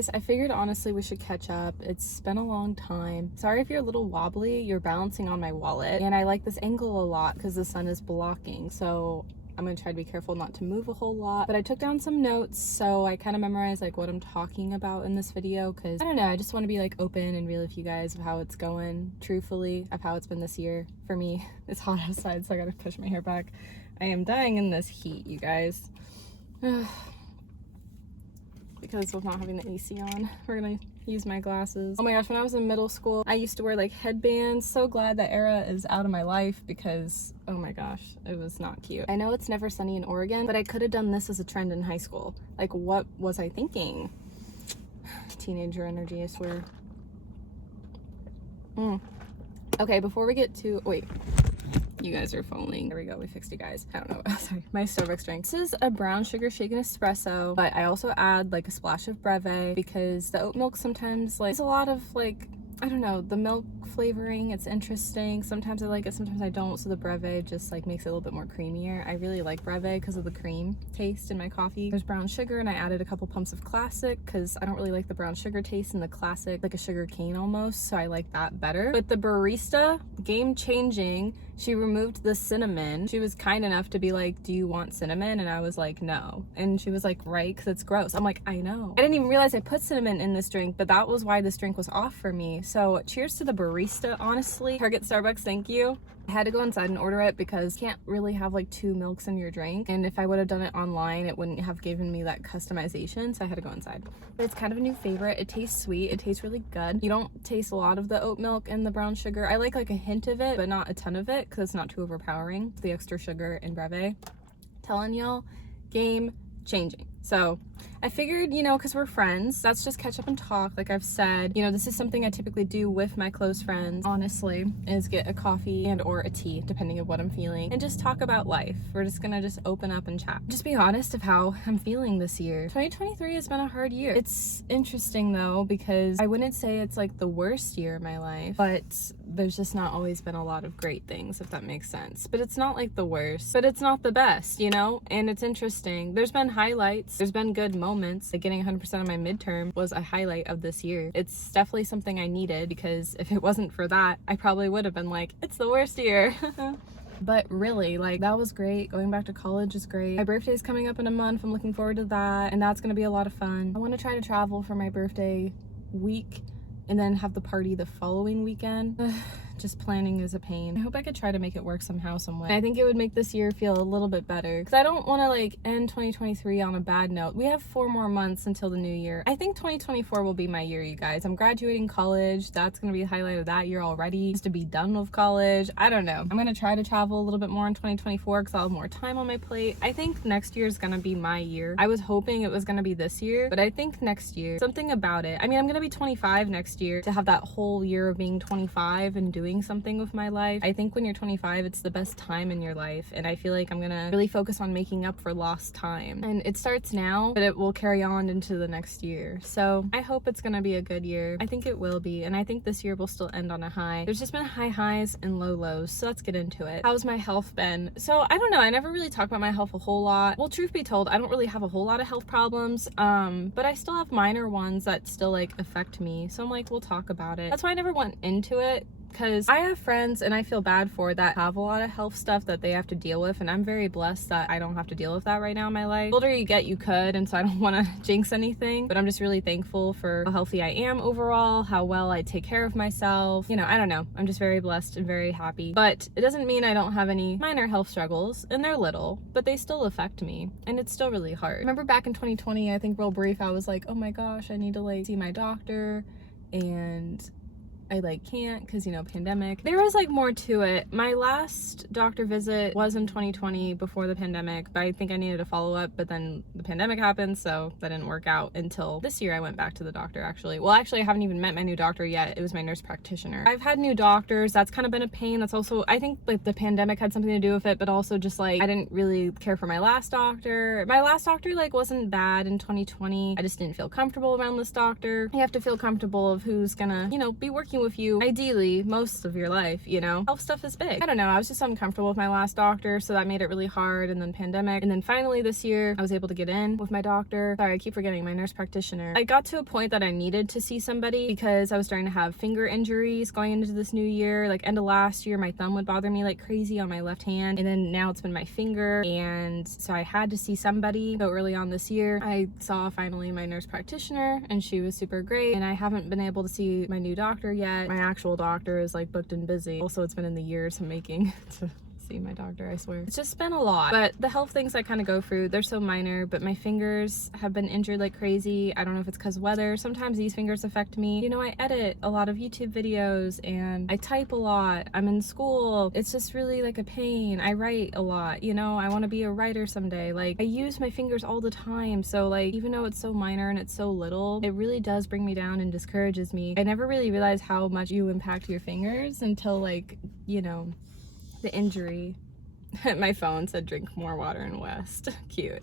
guys, I figured honestly we should catch up. It's been a long time. Sorry if you're a little wobbly, you're balancing on my wallet. And I like this angle a lot because the sun is blocking. So I'm gonna try to be careful not to move a whole lot. But I took down some notes, so I kind of memorized like what I'm talking about in this video, because I don't know, I just want to be like open and real with you guys of how it's going, truthfully, of how it's been this year for me. It's hot outside, so I gotta push my hair back. I am dying in this heat, you guys. Because of not having the AC on. We're gonna use my glasses. Oh my gosh, when I was in middle school, I used to wear like headbands. So glad that era is out of my life because, oh my gosh, it was not cute. I know it's never sunny in Oregon, but I could have done this as a trend in high school. Like, what was I thinking? Teenager energy, I swear. Okay, before we get to, wait. You guys are falling. There we go, we fixed it, guys. I don't know, sorry, my Starbucks drink. This is a brown sugar shaken espresso, but I also add like a splash of breve because the oat milk sometimes, like, it's a lot of like, I don't know, the milk flavoring, it's interesting. Sometimes I like it, sometimes I don't, so the breve just like makes it a little bit more creamier. I really like breve because of the cream taste in my coffee. There's brown sugar, and I added a couple pumps of classic because I don't really like the brown sugar taste in the classic, like a sugar cane almost, so I like that better. But the barista, game changing. She removed the cinnamon. She was kind enough to be like, do you want cinnamon? And I was like, no. And she was like, right, because it's gross. I'm like, I know. I didn't even realize I put cinnamon in this drink, but that was why this drink was off for me. So cheers to the barista, honestly. Target, Starbucks, thank you. I had to go inside and order it because you can't really have like 2 milks in your drink. And if I would have done it online, it wouldn't have given me that customization. So I had to go inside. But it's kind of a new favorite. It tastes sweet. It tastes really good. You don't taste a lot of the oat milk and the brown sugar. I like a hint of it, but not a ton of it because it's not too overpowering. The extra sugar in breve. Telling y'all, game changing. So I figured, you know, because we're friends, let's just catch up and talk. Like I've said, you know, this is something I typically do with my close friends, honestly, is get a coffee and or a tea, depending on what I'm feeling, and just talk about life. We're just gonna just open up and chat. Just be honest of how I'm feeling this year. 2023 has been a hard year. It's interesting though, because I wouldn't say it's like the worst year of my life, but there's just not always been a lot of great things, if that makes sense. But it's not like the worst, but it's not the best, you know? And it's interesting. There's been highlights. There's been good moments. Like getting 100% on my midterm was a highlight of this year. It's definitely something I needed because if it wasn't for that, I probably would have been like, it's the worst year. But really, like, that was great. Going back to college is great. My birthday's coming up in a month. I'm looking forward to that. And that's gonna be a lot of fun. I want to try to travel for my birthday week and then have the party the following weekend. Just planning is a pain. I hope I could try to make it work somehow, some way. I think it would make this year feel a little bit better because I don't want to like end 2023 on a bad note. We have 4 more months until the new year. I think 2024 will be my year, you guys. I'm graduating college. That's going to be the highlight of that year already, just to be done with college. I don't know. I'm going to try to travel a little bit more in 2024 because I'll have more time on my plate. I think next year is going to be my year. I was hoping it was going to be this year, but I think next year, something about it. I mean, I'm going to be 25 next year. To have that whole year of being 25 and doing something with my life. I think when you're 25, it's the best time in your life, and I feel like I'm gonna really focus on making up for lost time. And it starts now, but it will carry on into the next year. So I hope it's gonna be a good year. I think it will be, and I think this year will still end on a high. There's just been high highs and low lows, so let's get into it. How's my health been? So I don't know, I never really talk about my health a whole lot. Well, truth be told, I don't really have a whole lot of health problems, but I still have minor ones that still like affect me. So I'm like, we'll talk about it. That's why I never went into it, because I have friends, and I feel bad for, that have a lot of health stuff that they have to deal with, and I'm very blessed that I don't have to deal with that right now in my life. The older you get, you could, and so I don't want to jinx anything, but I'm just really thankful for how healthy I am overall, how well I take care of myself. You know, I don't know, I'm just very blessed and very happy. But it doesn't mean I don't have any minor health struggles, and they're little, but they still affect me, and it's still really hard. Remember back in 2020, I think real brief, I was like, oh my gosh, I need to like see my doctor, and I like can't because, you know, pandemic. There was like more to it. My last doctor visit was in 2020 before the pandemic, but I think I needed a follow-up, but then the pandemic happened, so that didn't work out until this year. I went back to the doctor actually. Well, actually I haven't even met my new doctor yet. It was my nurse practitioner. I've had new doctors. That's kind of been a pain. That's also, I think like the pandemic had something to do with it, but also just like I didn't really care for my last doctor. My last doctor like wasn't bad in 2020. I just didn't feel comfortable around this doctor. You have to feel comfortable of who's gonna, you know, be working sticking with you ideally most of your life, you know? Health stuff is big. I don't know, I was just uncomfortable with my last doctor, so that made it really hard, and then pandemic, and then finally this year I was able to get in with my doctor. Sorry, I keep forgetting, my nurse practitioner. I got to a point that I needed to see somebody because I was starting to have finger injuries going into this new year. Like end of last year, my thumb would bother me like crazy on my left hand, and then now it's been my finger, and so I had to see somebody. So early on this year, I saw finally my nurse practitioner, and she was super great, and I haven't been able to see my new doctor yet. My actual doctor is like booked and busy. Also, it's been in the years I'm making to see my doctor, I swear. It's just been a lot, but the health things I kind of go through, they're so minor, but my fingers have been injured like crazy. I don't know if it's because weather. Sometimes these fingers affect me. You know, I edit a lot of YouTube videos and I type a lot. I'm in school. It's just really like a pain. I write a lot, you know, I want to be a writer someday. Like I use my fingers all the time. So like, even though it's so minor and it's so little, it really does bring me down and discourages me. I never really realized how much you impact your fingers until like, you know, the injury. My phone said drink more water in West. Cute.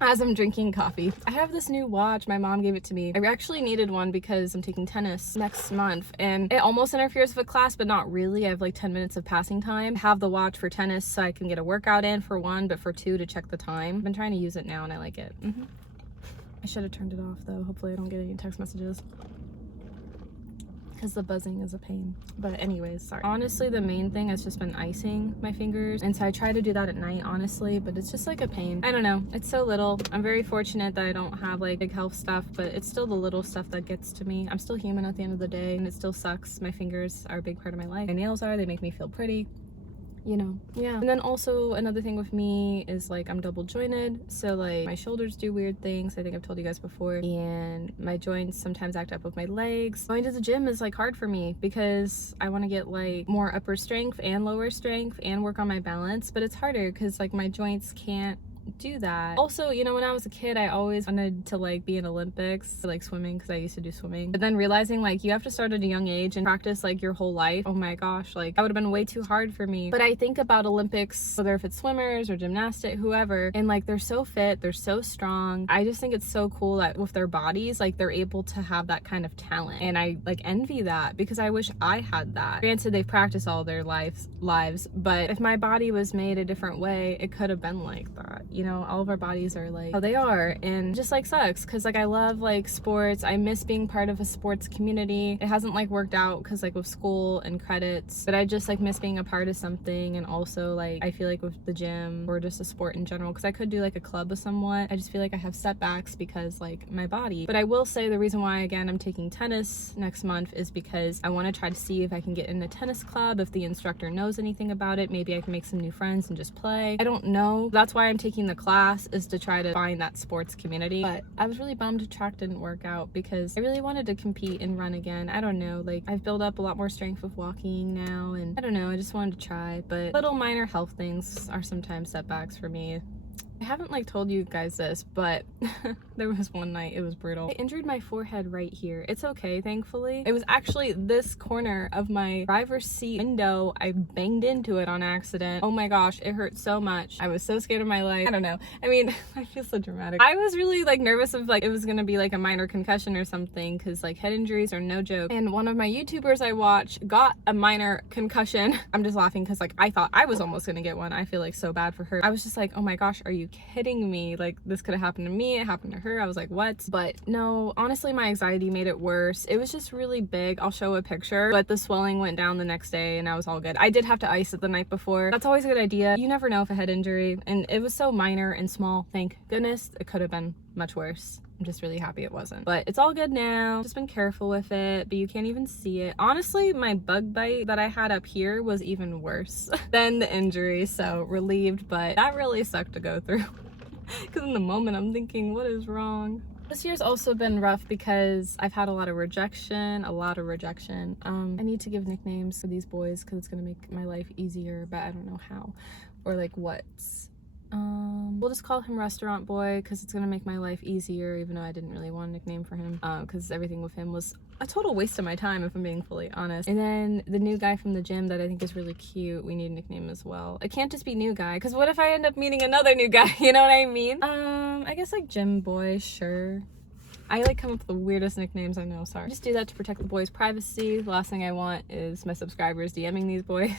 As I'm drinking coffee. I have this new watch. My mom gave it to me. I actually needed one because I'm taking tennis next month, and it almost interferes with class, but not really. I have like 10 minutes of passing time. I have the watch for tennis so I can get a workout in for one, but for two to check the time. I've been trying to use it now and I like it. I should have turned it off though. Hopefully I don't get any text messages, because the buzzing is a pain. But anyways, sorry. Honestly, the main thing has just been icing my fingers, and so I try to do that at night, honestly, but it's just like a pain. I don't know, it's so little. I'm very fortunate that I don't have like big health stuff, but it's still the little stuff that gets to me. I'm still human at the end of the day, and it still sucks. My fingers are a big part of my life. My nails are, they make me feel pretty, you know. Yeah. And then also another thing with me is like I'm double jointed, so like my shoulders do weird things. I think I've told you guys before, and my joints sometimes act up with my legs. Going to the gym is like hard for me because I want to get like more upper strength and lower strength and work on my balance, but it's harder because like my joints can't do that. Also, you know, when I was a kid, I always wanted to like be in Olympics, like swimming, because I used to do swimming, but then realizing like you have to start at a young age and practice like your whole life. Oh my gosh, like that would have been way too hard for me. But I think about Olympics, whether if it's swimmers or gymnastic, whoever, and like they're so fit, they're so strong. I just think it's so cool that with their bodies, like they're able to have that kind of talent, and I like envy that because I wish I had that. Granted, they've practiced all their lives, but if my body was made a different way, it could have been like that. You know, all of our bodies are like how they are, and it just like sucks because like I love like sports. I miss being part of a sports community. It hasn't like worked out because like with school and credits, but I just like miss being a part of something. And also like I feel like with the gym or just a sport in general, because I could do like a club with someone, I just feel like I have setbacks because like my body. But I will say the reason why again I'm taking tennis next month is because I want to try to see if I can get in a tennis club. If the instructor knows anything about it, maybe I can make some new friends and just play. I don't know. That's why I'm taking the class, is to try to find that sports community. But I was really bummed track didn't work out because I really wanted to compete and run again. I don't know, like I've built up a lot more strength with walking now, and I don't know, I just wanted to try. But little minor health things are sometimes setbacks for me. I haven't like told you guys this, but there was one night, it was brutal. I injured my forehead right here. It's okay, thankfully. It was actually this corner of my driver's seat window. I banged into it on accident. Oh my gosh, it hurt so much. I was so scared of my life. I don't know. I mean, I feel so dramatic. I was really like nervous of like it was gonna be like a minor concussion or something, because like head injuries are no joke. And one of my YouTubers I watch got a minor concussion. I'm just laughing because like I thought I was almost gonna get one. I feel like so bad for her. I was just like, oh my gosh, are you kidding me? Like this could have happened to me, it happened to her. I was like, what? But no, honestly my anxiety made it worse. It was just really big. I'll show a picture, but the swelling went down the next day and I was all good. I did have to ice it the night before. That's always a good idea. You never know if a head injury, and it was so minor and small, thank goodness. It could have been much worse. I'm just really happy it wasn't, but it's all good now. Just been careful with it, but you can't even see it. Honestly, my bug bite that I had up here was even worse than the injury, so relieved, but that really sucked to go through. Because in the moment I'm thinking, what is wrong? This year's also been rough because I've had a lot of rejection. I need to give nicknames for these boys because it's gonna make my life easier, but I don't know how or like what. We'll just call him Restaurant Boy because it's gonna make my life easier, even though I didn't really want a nickname for him because everything with him was a total waste of my time, if I'm being fully honest. And then the new guy from the gym that I think is really cute, we need a nickname as well. It can't just be new guy, because what if I end up meeting another new guy? You know what I mean? I guess like Gym Boy, sure. I like come up with the weirdest nicknames, I know, sorry. I just do that to protect the boys' privacy. The last thing I want is my subscribers DMing these boys.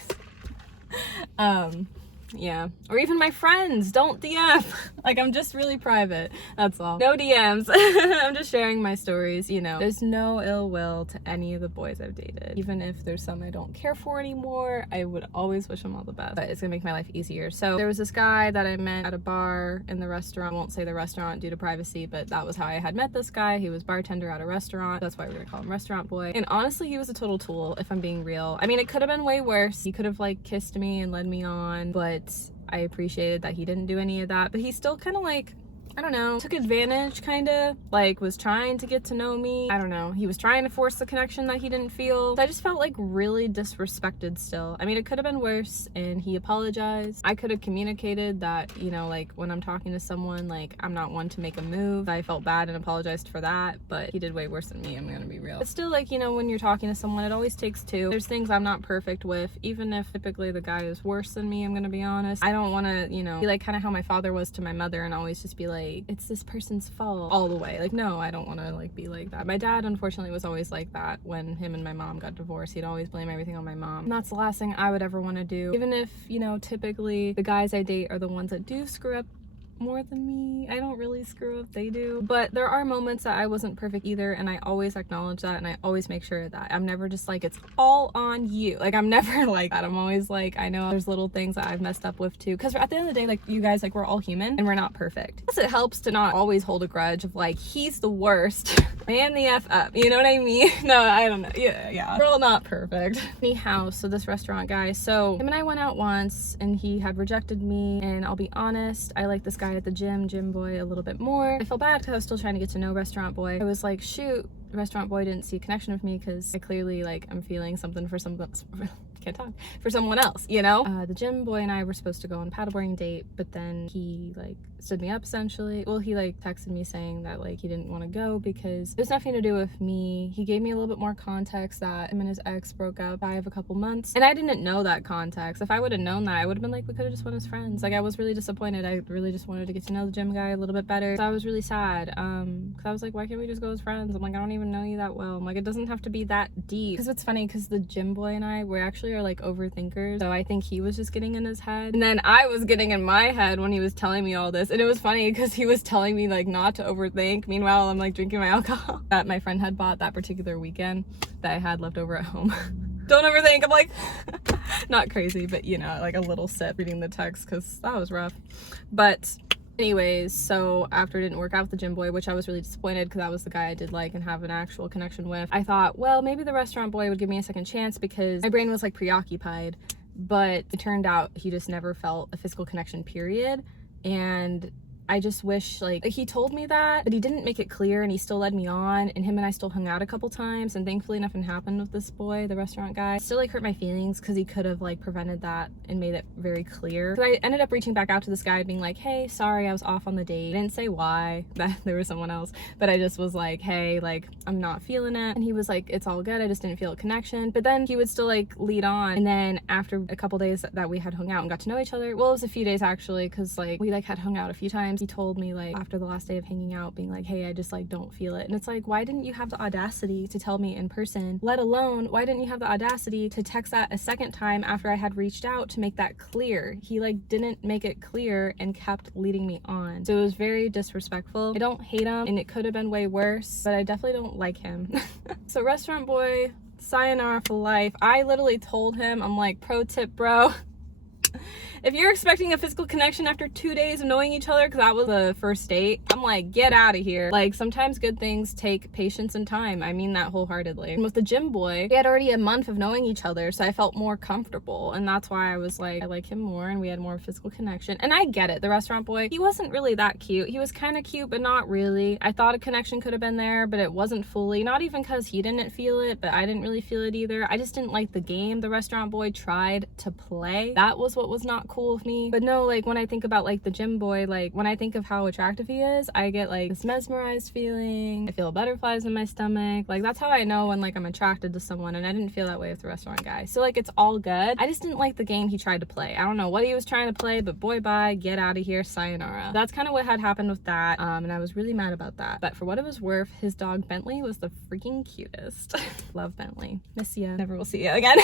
Yeah, or even my friends, don't DM. Like, I'm just really private, that's all. No DMs. I'm just sharing my stories, you know. There's no ill will to any of the boys I've dated. Even if there's some I don't care for anymore, I would always wish them all the best. But it's gonna make my life easier. So there was this guy that I met at a bar in the restaurant. I won't say the restaurant due to privacy, but that was how I had met this guy. He was bartender at a restaurant. That's why we're gonna call him Restaurant Boy. And honestly, he was a total tool, if I'm being real. I mean, it could have been way worse. He could have like kissed me and led me on, but I appreciated that he didn't do any of that. But he still kind of like, I don't know, took advantage, kind of like was trying to get to know me. I don't know, he was trying to force the connection that he didn't feel. So I just felt like really disrespected still. I mean, it could have been worse, and he apologized. I could have communicated that, you know, like when I'm talking to someone, like I'm not one to make a move. I felt bad and apologized for that, but he did way worse than me, I'm gonna be real. But still, like, you know, when you're talking to someone, it always takes two. There's things I'm not perfect with, even if typically the guy is worse than me, I'm gonna be honest. I don't want to, you know, be like kind of how my father was to my mother and always just be like, it's this person's fault all the way. Like, no, I don't want to like be like that. My dad unfortunately was always like that. When him and my mom got divorced, he'd always blame everything on my mom, and that's the last thing I would ever want to do. Even if, you know, typically the guys I date are the ones that do screw up more than me. I don't really screw up, they do. But there are moments that I wasn't perfect either, and I always acknowledge that, and I always make sure that I'm never just like, it's all on you. Like, I'm never like that. I'm always like, I know there's little things that I've messed up with too, because at the end of the day, like, you guys, like, we're all human and we're not perfect. Plus, it helps to not always hold a grudge of like, he's the worst. Man the F up, you know what I mean? No, I don't know. Yeah, we're all not perfect. Anyhow, so this restaurant guy, so him and I went out once and he had rejected me, and I'll be honest, I like this guy at the gym boy, a little bit more. I felt bad because I was still trying to get to know Restaurant Boy. I was like, shoot, Restaurant Boy didn't see a connection with me because I clearly, like, I'm feeling something for can't talk, for someone else, you know? The gym boy and I were supposed to go on a paddleboarding date, but then he like stood me up essentially. Well, he like texted me saying that like he didn't want to go because it was nothing to do with me. He gave me a little bit more context that him and his ex broke up. I have a couple months, and I didn't know that context. If I would have known that, I would have been like, we could have just went as friends. Like, I was really disappointed. I really just wanted to get to know the gym guy a little bit better. So I was really sad because I was like, why can't we just go as friends? I'm like, I don't even know you that well. I'm like, it doesn't have to be that deep. Because it's funny, because the gym boy and I, we actually are like overthinkers. So I think he was just getting in his head, and then I was getting in my head when he was telling me all this. And it was funny because he was telling me like not to overthink. Meanwhile, I'm like drinking my alcohol that my friend had bought that particular weekend that I had left over at home. Don't overthink. I'm like, not crazy, but you know, like a little sip reading the text because that was rough. But anyways, so after it didn't work out with the gym boy, which I was really disappointed because that was the guy I did like and have an actual connection with, I thought, well, maybe the restaurant boy would give me a second chance because my brain was like preoccupied. But it turned out he just never felt a physical connection, period. And I just wish, like, he told me that, but he didn't make it clear, and he still led me on, and him and I still hung out a couple times, and thankfully nothing happened with this boy, the restaurant guy. It still like hurt my feelings because he could have like prevented that and made it very clear. Because I ended up reaching back out to this guy being like, hey, sorry, I was off on the date. I didn't say why, that there was someone else, but I just was like, hey, like, I'm not feeling it. And he was like, it's all good, I just didn't feel a connection. But then he would still like lead on, and then after a couple days that we had hung out and got to know each other, well, it was a few days actually, because like we like had hung out a few times. He told me like after the last day of hanging out being like, hey, I just like don't feel it. And it's like, why didn't you have the audacity to tell me in person? Let alone, why didn't you have the audacity to text that a second time after I had reached out to make that clear? He like didn't make it clear and kept leading me on. So it was very disrespectful. I don't hate him, and it could have been way worse, but I definitely don't like him. So restaurant boy, sayonara for life. I literally told him, I'm like, pro tip, bro. If you're expecting a physical connection after 2 days of knowing each other, because that was the first date, I'm like, get out of here. Like, sometimes good things take patience and time. I mean that wholeheartedly. And with the gym boy, we had already a month of knowing each other, so I felt more comfortable, and that's why I was like, I like him more, and we had more physical connection. And I get it, the restaurant boy, he wasn't really that cute. He was kind of cute, but not really. I thought a connection could have been there, but it wasn't fully. Not even because he didn't feel it, but I didn't really feel it either. I just didn't like the game the restaurant boy tried to play. That was what was not cool with me. But no, like when I think about like the gym boy, like when I think of how attractive he is, I get like this mesmerized feeling. I feel butterflies in my stomach. Like that's how I know when like I'm attracted to someone, and I didn't feel that way with the restaurant guy. So like it's all good. I just didn't like the game he tried to play. I don't know what he was trying to play, but boy bye, get out of here, sayonara. That's kind of what had happened with that, and I was really mad about that. But for what it was worth, his dog Bentley was the freaking cutest. Love Bentley. Miss ya. Never will see you again.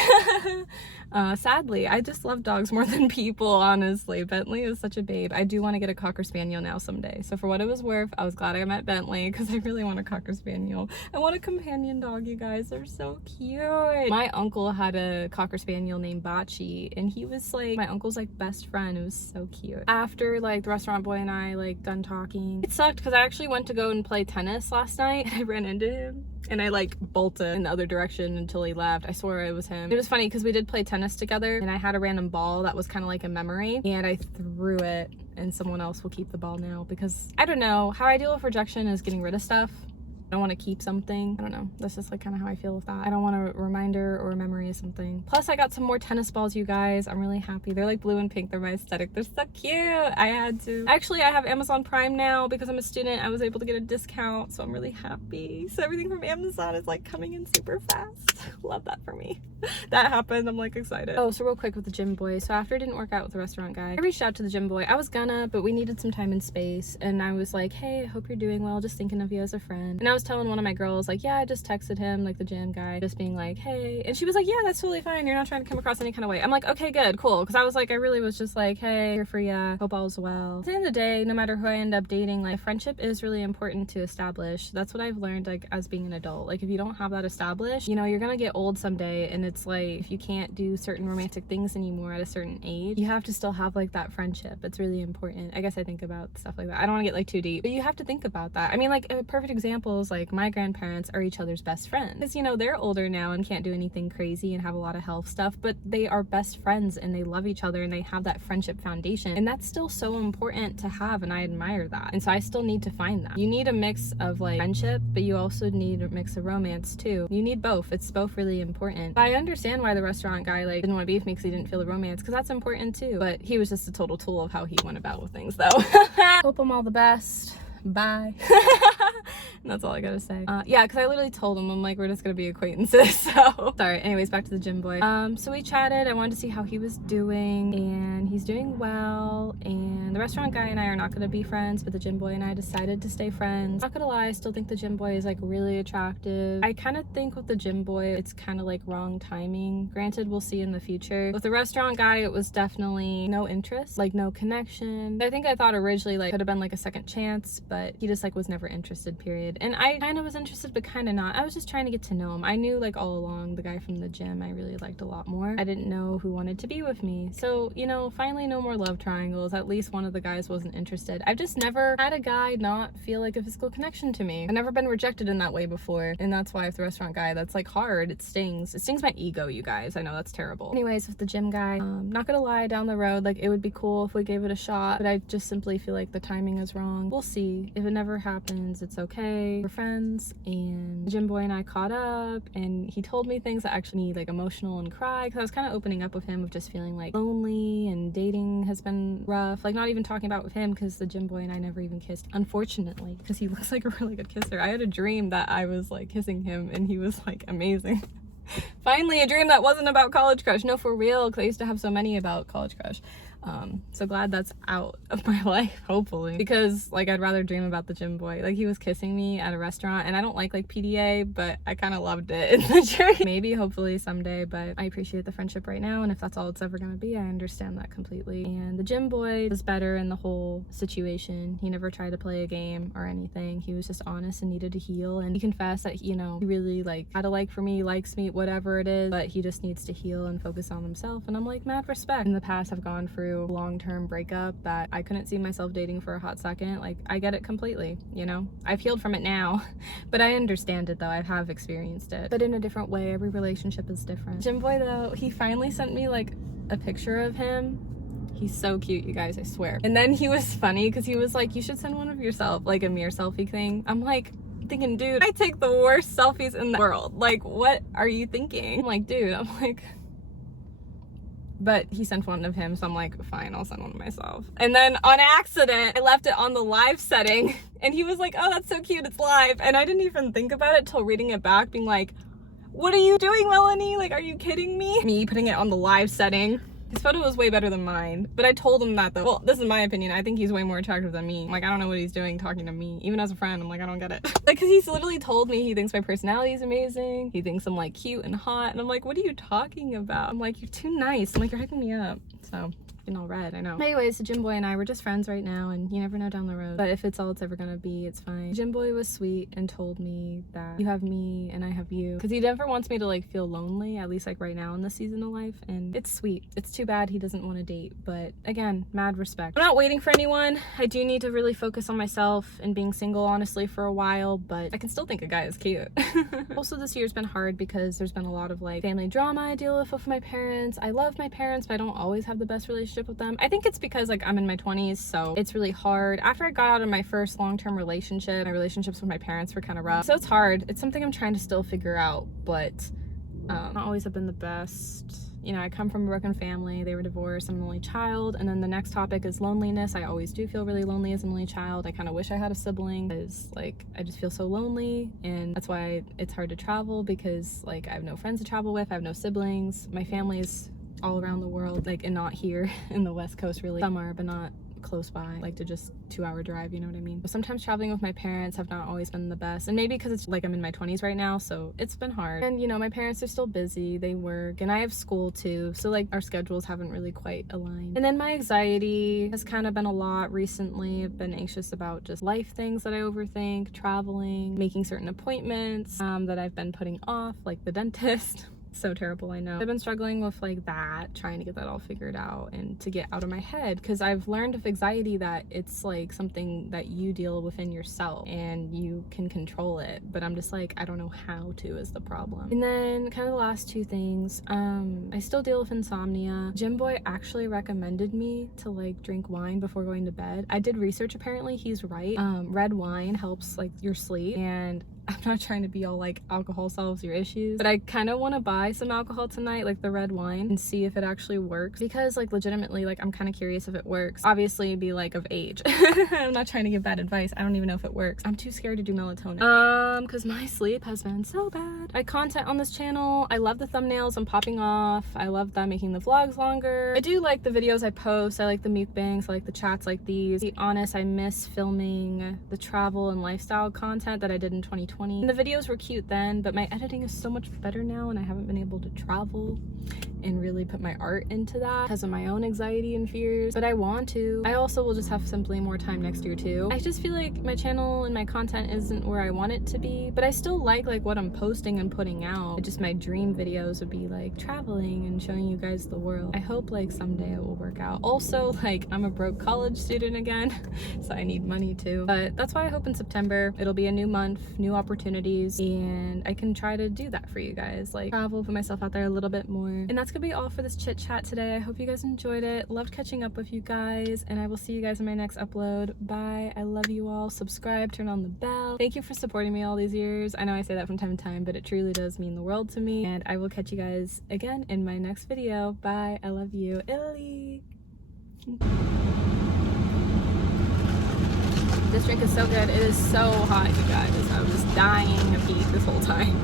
Sadly, I just love dogs more than people, honestly. Bentley is such a babe. I do want to get a Cocker Spaniel now someday. So for what it was worth, I was glad I met Bentley because I really want a Cocker Spaniel. I want a companion dog, you guys. They're so cute. My uncle had a Cocker Spaniel named Bachi, and he was like my uncle's like best friend. It was so cute. After like the restaurant boy and I like done talking, it sucked because I actually went to go and play tennis last night and I ran into him. And I like bolted in the other direction until he left. I swear it was him. It was funny because we did play tennis together and I had a random ball that was kind of like a memory and I threw it and someone else will keep the ball now because I don't know. How I deal with rejection is getting rid of stuff. I don't want to keep something. I don't know. That's just like kind of how I feel with that. I don't want a reminder or a memory of something. Plus I got some more tennis balls, you guys. I'm really happy. They're like blue and pink. They're my aesthetic. They're so cute. I had to. Actually, I have Amazon Prime now because I'm a student. I was able to get a discount, so I'm really happy. So everything from Amazon is like coming in super fast. Love that for me. That happened. I'm like excited. Oh, so real quick with the gym boy. So after it didn't work out with the restaurant guy, I reached out to the gym boy. I was gonna, but we needed some time and space. And I was like, hey, I hope you're doing well. Just thinking of you as a friend. And I was telling one of my girls like, yeah, I just texted him, like the gym guy, just being like, hey. And she was like, yeah, that's totally fine. You're not trying to come across any kind of way. I'm like, okay, good, cool. Because I was like, I really was just like, hey, here for ya. Hope all's well. At the end of the day, no matter who I end up dating, like friendship is really important to establish. That's what I've learned like as being an adult. Like if you don't have that established, you know, you're gonna get old someday. And it's like, if you can't do certain romantic things anymore at a certain age, you have to still have like that friendship. It's really important. I guess I think about stuff like that. I don't want to get like too deep, but you have to think about that. I mean, like a perfect example is like my grandparents are each other's best friends because, you know, they're older now and can't do anything crazy and have a lot of health stuff, but they are best friends and they love each other and they have that friendship foundation, and that's still so important to have, and I admire that. And so I still need to find that. You need a mix of like friendship, but you also need a mix of romance too. You need both. It's both really important. But I understand why the restaurant guy like didn't want to be with me because he didn't feel the romance, because that's important too. But he was just a total tool of how he went about with things though. Hope I'm all the best. Bye. That's all I gotta say. Yeah, because I literally told him, I'm like, we're just gonna be acquaintances. So sorry. Anyways, back to the gym boy. So we chatted. I wanted to see how he was doing, and he's doing well. And the restaurant guy and I are not gonna be friends, but the gym boy and I decided to stay friends. Not gonna lie, I still think the gym boy is like really attractive. I kind of think with the gym boy, it's kind of like wrong timing. Granted, we'll see in the future. With the restaurant guy, it was definitely no interest, like no connection. I think I thought originally like could have been like a second chance, but he just like was never interested, period. And I kind of was interested, but kind of not. I was just trying to get to know him. I knew like all along the guy from the gym I really liked a lot more. I didn't know who wanted to be with me. So, you know, finally no more love triangles. At least one of the guys wasn't interested. I've just never had a guy not feel like a physical connection to me. I've never been rejected in that way before. And that's why with the restaurant guy, that's like hard. It stings. It stings my ego, you guys. I know that's terrible. Anyways, with the gym guy, not gonna lie, down the road, like it would be cool if we gave it a shot, but I just simply feel like the timing is wrong. We'll see. If it never happens, it's okay. We're friends, and the gym boy and I caught up, and he told me things that actually made me like emotional and cry, because I was kind of opening up with him of just feeling like lonely, and dating has been rough. Like not even talking about with him because the gym boy and I never even kissed, unfortunately, because he looks like a really good kisser. I had a dream that I was like kissing him and he was like amazing. Finally a dream that wasn't about College Crush. No, for real, because I used to have so many about College Crush. So glad that's out of my life, hopefully, because like I'd rather dream about the gym boy. Like he was kissing me at a restaurant, and I don't like PDA, but I kind of loved it in the dream. Maybe hopefully someday, but I appreciate the friendship right now, and if that's all it's ever gonna be, I understand that completely. And the gym boy was better in the whole situation. He never tried to play a game or anything. He was just honest and needed to heal, and he confessed that, you know, he really like had a like for me, likes me, whatever it is, but he just needs to heal and focus on himself. And I'm like, mad respect. In the past, I've gone through long-term breakup that I couldn't see myself dating for a hot second. Like I get it completely, you know. I've healed from it now, but I understand it though. I have experienced it, but in a different way. Every relationship is different. Gym boy though, he finally sent me like a picture of him. He's so cute, you guys, I swear. And then he was funny because he was like, you should send one of yourself, like a mirror selfie thing. I'm like thinking, dude, I take the worst selfies in the world. Like, what are you thinking? I'm like, dude, I'm like, but he sent one of him, so I'm like, fine, I'll send one of myself. And then on accident, I left it on the live setting, and he was like, oh, that's so cute, it's live. And I didn't even think about it till reading it back, being like, what are you doing, Melanie? Like, are you kidding me? Me putting it on the live setting. His photo was way better than mine, but I told him that though. Well, this is my opinion. I think he's way more attractive than me. Like, I don't know what he's doing talking to me. Even as a friend, I'm like, I don't get it. Like, cause he's literally told me he thinks my personality is amazing. He thinks I'm like cute and hot. And I'm like, what are you talking about? I'm like, you're too nice. I'm like, you're hyping me up. So, getting all red, I know. Anyways, Gym Boy and I were just friends right now, and you never know down the road. But if it's all it's ever gonna be, it's fine. Gym Boy was sweet and told me that you have me and I have you. Cause he never wants me to like feel lonely, at least like right now in this season of life. And it's sweet. It's too bad he doesn't want to date, but again, mad respect. I'm not waiting for anyone. I do need to really focus on myself and being single, honestly, for a while, but I can still think a guy is cute. Also, this year's been hard because there's been a lot of like family drama I deal with my parents. I love my parents, but I don't always have the best relationship with them. I think it's because like I'm in my 20s, so it's really hard. After I got out of my first long-term relationship, my relationships with my parents were kind of rough. So it's hard. It's something I'm trying to still figure out, but not always have been the best. You know, I come from a broken family. They were divorced. I'm an only child. And then the next topic is loneliness. I always do feel really lonely as an only child. I kind of wish I had a sibling because like I just feel so lonely, and that's why it's hard to travel, because like I have no friends to travel with. I have no siblings. My family is all around the world, like, and not here in the West Coast really. Some are, but not close by, like to just 2-hour drive, you know what I mean? But sometimes traveling with my parents have not always been the best, and maybe because it's like I'm in my 20s right now, so it's been hard. And you know, my parents are still busy, they work, and I have school too, so like our schedules haven't really quite aligned. And then my anxiety has kind of been a lot recently. I've been anxious about just life things that I overthink, traveling, making certain appointments that I've been putting off, like the dentist. So terrible, I know. I've been struggling with like that, trying to get that all figured out and to get out of my head, because I've learned with anxiety that it's like something that you deal within yourself and you can control it, but I'm just like, I don't know how to is the problem. And then kind of the last two things, I still deal with insomnia. Gym Boy actually recommended me to like drink wine before going to bed. I did research, apparently he's right. Red wine helps like your sleep, and I'm not trying to be all like alcohol solves your issues, but I kind of want to buy some alcohol tonight, like the red wine, and see if it actually works, because like legitimately, like I'm kind of curious if it works. Obviously be like of age. I'm not trying to give bad advice. I don't even know if it works. I'm too scared to do melatonin because my sleep has been so bad. My content on this channel, I love the thumbnails I'm popping off. I love that, making the vlogs longer. I do like the videos I post. I like the mukbangs, I like the chats like these. To be honest, I miss filming the travel and lifestyle content that I did in 2020. And the videos were cute then, but my editing is so much better now, and I haven't been able to travel and really put my art into that because of my own anxiety and fears, but I want to. I also will just have simply more time next year too. I just feel like my channel and my content isn't where I want it to be, but I still like what I'm posting and putting out. Just my dream videos would be like traveling and showing you guys the world. I hope like someday it will work out. Also, like I'm a broke college student again, so I need money too. But that's why I hope in September it'll be a new month, new opportunities, and I can try to do that for you guys, like travel, put myself out there a little bit more. And that's gonna be all for this chit chat today. I hope you guys enjoyed it. Loved catching up with you guys, and I will see you guys in my next upload. Bye. I love you all. Subscribe, turn on the bell. Thank you for supporting me all these years. I know I say that from time to time, but it truly does mean the world to me, and I will catch you guys again in my next video. Bye. I love you. Italy. This drink is so good. It is so hot, you guys. I was dying of heat this whole time.